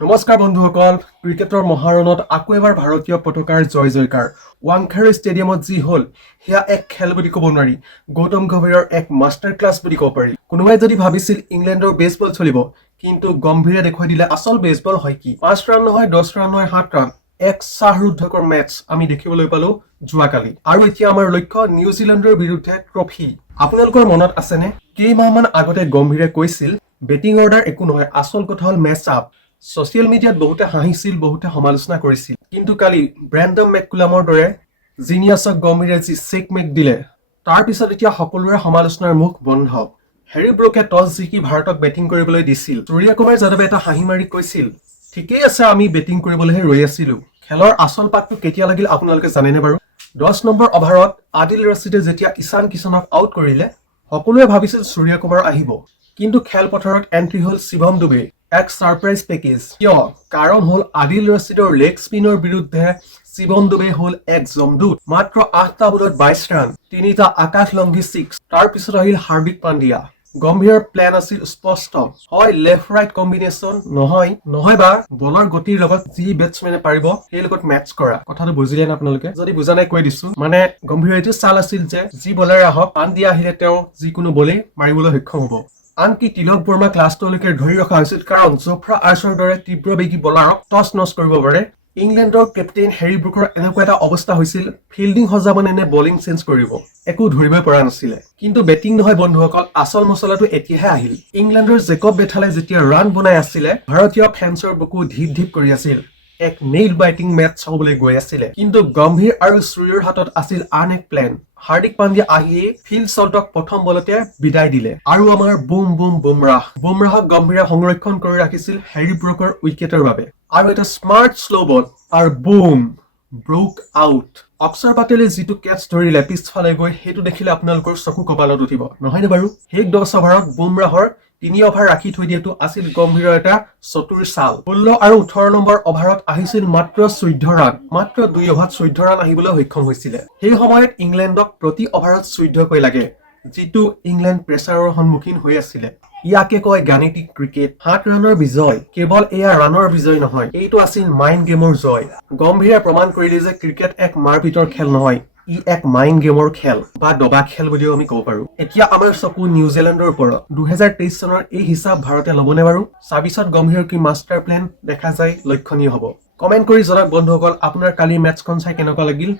নমস্কাৰ বন্ধুসকল, ক্ৰিকেটৰ মহাৰণত আকৌ এবাৰ ভাৰতীয় পতাকাৰ জয় জয়কাৰ। ৱাংখেড়ে ষ্টেডিয়ামত যি হ'ল সেয়া এক খেল বুলি ক'ব নোৱাৰি, গৌতম গম্ভীৰৰ এক মাষ্টাৰ ক্লাছ বুলি ক'ব পাৰি। কোনোবাই যদি ভাবিছিল ইংলেণ্ডৰ বেছবল চলিব, কিন্তু গম্ভীৰে দেখুৱাই দিলে আচল বেছবল হয় কি। 5 ৰান নহয়, 10 ৰান নহয়, 7 ৰান, এক শ্বাহৰুদ্ধকৰ মেটচ আমি দেখিবলৈ পালো যোৱাকালি। আৰু এতিয়া আমাৰ লক্ষ্য নিউজিলেণ্ডৰ বিৰুদ্ধে ট্ৰফি। আপোনালোকৰ মনত আছেনে, কেইমাহমান আগতে গম্ভীৰে কৈছিল বেটিং অৰ্ডাৰ একো নহয়, আচল কথা হ'ল মেচ আপ। ছচিয়েল মিডিয়াত বহুতে হাঁহিছিল, বহুতে সমালোচনা কৰিছিল, কিন্তু কালি ব্ৰেণ্ডন মেককুলামৰ দৰে জিনিয়াছক গম্ভীৰে যি চেকমেট দিলে, তাৰ পিছত এতিয়া সকলোৰে সমালোচনাৰ মুখ বন্ধ। হেৰি ব্ৰুকে টছ জিকি ভাৰতক বেটিং কৰিবলৈ দিছিল। সূৰ্য কুমাৰ যাদৱে এটা হাঁহি মাৰি কৈছিল, ঠিকেই আছে, আমি বেটিং কৰিবলৈহে ৰৈ আছিলো। খেলৰ আচল পাকটো কেতিয়া লাগিল আপোনালোকে জানেনে বাৰু? 10 নম্বৰ অভাৰত আদিল ৰছিদে যেতিয়া ঈশান কিষণক আউট কৰিলে, সকলোৱে ভাবিছিল সূৰ্য কুমাৰ আহিব, কিন্তু খেলপথাৰত এণ্ট্ৰি হ'ল শিৱম দুবে, এক ছাৰপ্ৰাইজ পেকেজ। কিয়? কাৰণ হ'ল আদিল ৰছিদৰ লেগ স্পিনৰ বিৰুদ্ধে শিৱম দুবে হ'ল এক জমদূত। মাত্ৰ 8টা বলত 22 ৰান, 3টা আকাশলংঘী 6। তাৰ পিছত আহিল হাৰ্দিক পাণ্ডিয়া। গম্ভীৰৰ প্লেন আছিল স্পষ্ট, হয় লেফ্ট ৰাইট কম্বিনেশ্যন, নহয় বা বলৰ গতিৰ লগত যি বেটছমেনে পাৰিব সেই লগত মেটচ কৰা। কথাটো বুজিলে নে আপোনালোকে? যদি বুজা নাই কৈ দিছো, মানে গম্ভীৰৰ এইটো চাল আছিল যে যি বলাৰ আহক, পাণ্ডিয়া আহিলে তেওঁ যিকোনো বলেই মাৰিবলৈ সক্ষম হ'ব। আনকি তিলক বৰ্মাক লাষ্টলৈকে ধৰি ৰখা হৈছিল, কাৰণ জোফ্ৰা আৰ্চাৰৰ দৰে তীব্ৰবেগী বলাৰক টছ নছ কৰিব পাৰে। ইংলেণ্ডৰ কেপ্টেইন হেৰি ব্ৰুকৰ এনেকুৱা এটা অৱস্থা হৈছিল, ফিল্ডিং সজাব নে বলিং চেঞ্জ কৰিব, একো ধৰিবই পৰা নাছিলে। কিন্তু বেটিং নহয় বন্ধুসকল, আচল মছলাটো এতিয়াহে আহিল। ইংলেণ্ডৰ জেকব বেথালে যেতিয়া ৰান বনাই আছিলে, ভাৰতীয় ফেন্সৰ বুকু ঢিপ ঢিপ কৰি আছিল, এক নেইল বাইটিং মেটচ হ'বলৈ গৈ আছিলে। কিন্তু গম্ভীৰ আৰু সূৰ্যৰ হাতত আছিল আন এক প্লেন। হাৰ্দিক পাণ্ডিয়া আহিয়ে ফিল্ড শ্বটক প্ৰথম বলতে বিদায় দিলে, আৰু আমাৰ বুমৰাহক গম্ভীৰে সংৰক্ষণ কৰি ৰাখিছিল হেৰি ব্ৰুকৰ উইকেটৰ বাবে। আৰু এটা স্মাৰ্ট শ্ল' বল আৰু বুম, ব্ৰুক আউট। অক্ষৰ পাটেলে যিটো কেটচ ধৰিলে পিছফালে গৈ, সেইটো দেখিলে আপোনালোকৰ চকু কপালত উঠিব, নহয়নে বাৰু? সেই 10 অভাৰত বুমৰাহৰ 3 অভাৰ ৰাখি থৈ দিয়াটো আছিল গম্ভীৰৰ এটা চতুৰ চাল। 16 আৰু 18 নম্বৰ অভাৰত আহিছিল মাত্ৰ 14 ৰান, মাত্ৰ 2 অভাৰত 14 ৰান আহিবলৈ সক্ষম হৈছিলে। সেই সময়ত ইংলেণ্ডক প্ৰতি অভাৰত 14কৈ লাগে, যিটো ইংলেণ্ড প্ৰেছাৰৰ সন্মুখীন হৈ আছিলে। ইয়াকে কয় গাণিতিক ক্ৰিকেট। 7 ৰানৰ বিজয়, কেৱল এয়া ৰানৰ বিজয় নহয়, এইটো আছিল মাইণ্ড গেমৰ জয়। গম্ভীৰে প্ৰমাণ কৰিলে যে ক্ৰিকেট এক মাৰপিটৰ খেল নহয়, ই এক মাইণ্ড গেমৰ খেল, বা দবা খেল বুলিও আমি ক'ব পাৰো। এতিয়া আমাৰ চকু নিউজিলেণ্ডৰ ওপৰত। 2023 চনৰ এই হিচাপ ভাৰতে ল'বনে বাৰু? 26ত গম্ভীৰৰ কি মাষ্টাৰ প্লেন দেখা যায় লক্ষণীয় হ'ব। কমেণ্ট কৰি জনাওক বন্ধুসকল, আপোনাৰ কালিৰ মেটচখন চাই কেনেকুৱা লাগিল।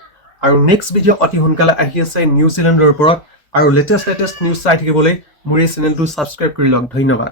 আৰু নেক্সট ভিডিঅ' অতি সোনকালে আহি আছে নিউজিলেণ্ডৰ ওপৰত। আৰু লেটেষ্ট নিউজ চাই থাকিবলৈ মোৰ এই চেনেলটো ছাবস্ক্ৰাইব কৰি লওক। ধন্যবাদ।